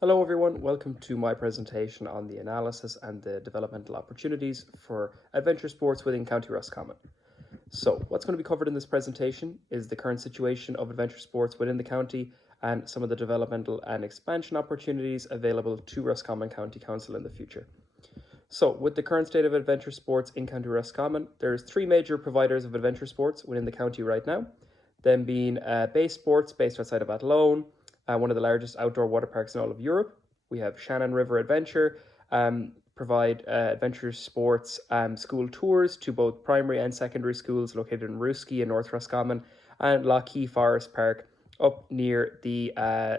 Hello everyone, welcome to my presentation on the analysis and the developmental opportunities for adventure sports within County Roscommon. So what's going to be covered in this presentation is the current situation of adventure sports within the county and some of the developmental and expansion opportunities available to Roscommon County Council in the future. So with the current state of adventure sports in County Roscommon, there's three major providers of adventure sports within the county right now, them being Bay Sports based outside of Athlone, one of the largest outdoor water parks in all of Europe. We have Shannon River Adventure, provide adventure sports school tours to both primary and secondary schools located in Rooskey and North Roscommon, and Lockheed Forest Park up near the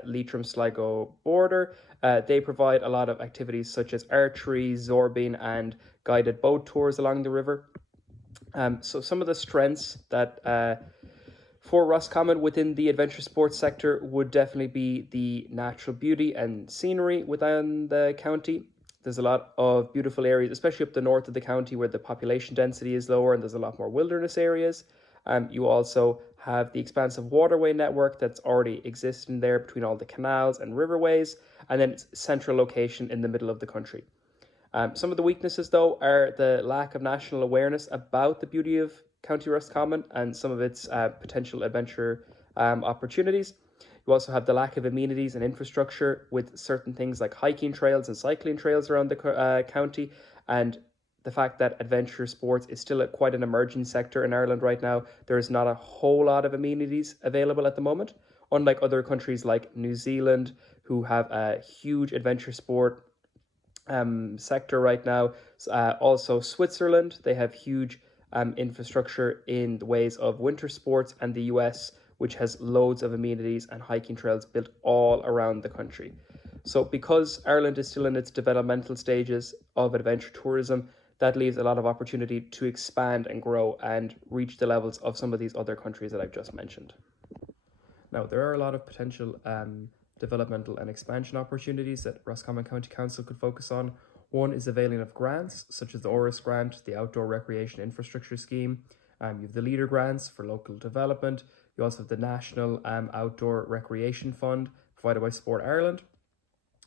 Leitrim Sligo border. They provide a lot of activities such as archery, zorbing, and guided boat tours along the river. So some of the strengths that for Roscommon within the adventure sports sector would definitely be the natural beauty and scenery within the county. There's a lot of beautiful areas, especially up the north of the county where the population density is lower and there's a lot more wilderness areas. You also have the expansive waterway network that's already existing there between all the canals and riverways, and then its central location in the middle of the country. Some of the weaknesses, though, are the lack of national awareness about the beauty of County Roscommon and some of its potential adventure opportunities. You also have the lack of amenities and infrastructure with certain things like hiking trails and cycling trails around the county, and the fact that adventure sports is still quite an emerging sector in Ireland right now. There is not a whole lot of amenities available at the moment, unlike other countries like New Zealand, who have a huge adventure sport sector right now. Also, Switzerland, they have huge infrastructure in the ways of winter sports, and the US, which has loads of amenities and hiking trails built all around the country. So, because Ireland is still in its developmental stages of adventure tourism, that leaves a lot of opportunity to expand and grow and reach the levels of some of these other countries that I've just mentioned. Now, there are a lot of potential developmental and expansion opportunities that Roscommon County Council could focus on. One is availing of grants, such as the ORIS grant, the Outdoor Recreation Infrastructure Scheme. You have the LEADER grants for local development. You also have the National Outdoor Recreation Fund provided by Sport Ireland.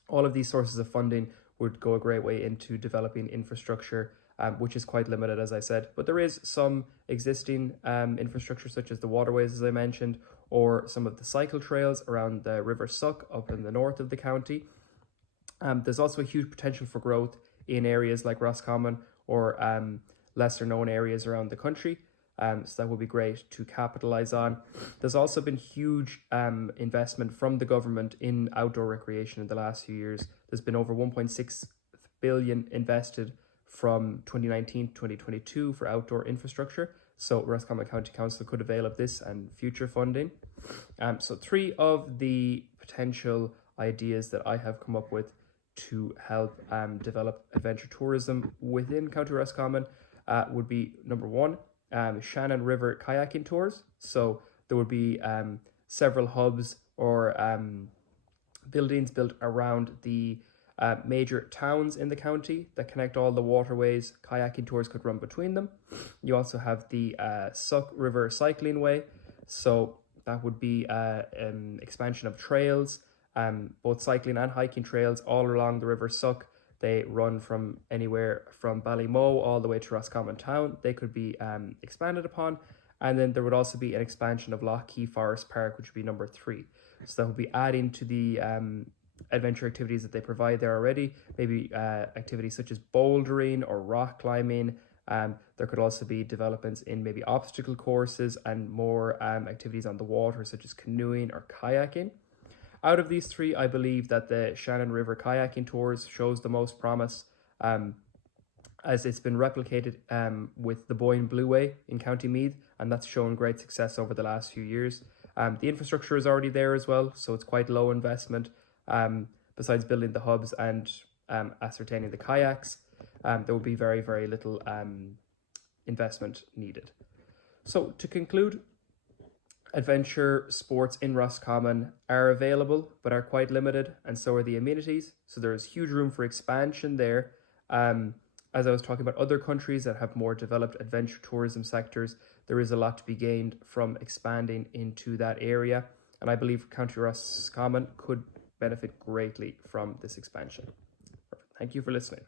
All of these sources of funding would go a great way into developing infrastructure, which is quite limited, as I said. But there is some existing infrastructure, such as the waterways, as I mentioned, or some of the cycle trails around the River Suck up in the north of the county. There's also a huge potential for growth in areas like Roscommon or lesser known areas around the country. So that would be great to capitalize on. There's also been huge investment from the government in outdoor recreation in the last few years. There's been over 1.6 billion invested from 2019 to 2022 for outdoor infrastructure. So Roscommon County Council could avail of this and future funding. So three of the potential ideas that I have come up with to help develop adventure tourism within County Roscommon would be number one, Shannon River kayaking tours. So there would be several hubs or buildings built around the major towns in the county that connect all the waterways. Kayaking tours could run between them. You also have the Suck River Cycling Way. So that would be an expansion of trails, both cycling and hiking trails all along the River Suck. They run from anywhere from Ballymoe all the way to Roscommon town. They could be expanded upon. And then there would also be an expansion of Lockheed Forest Park, which would be number three. So that would be adding to the adventure activities that they provide there already. Maybe activities such as bouldering or rock climbing. There could also be developments in maybe obstacle courses and more activities on the water, such as canoeing or kayaking. Out of these three, I believe that the Shannon River kayaking tours shows the most promise, as it's been replicated with the Boyne Blue Way in County Meath, and that's shown great success over the last few years. The infrastructure is already there as well, so it's quite low investment. Besides building the hubs and ascertaining the kayaks, there will be very, very little investment needed. So to conclude, adventure sports in Roscommon are available, but are quite limited, and so are the amenities. So there is huge room for expansion there. As I was talking about other countries that have more developed adventure tourism sectors, there is a lot to be gained from expanding into that area. And I believe County Roscommon could benefit greatly from this expansion. Perfect. Thank you for listening.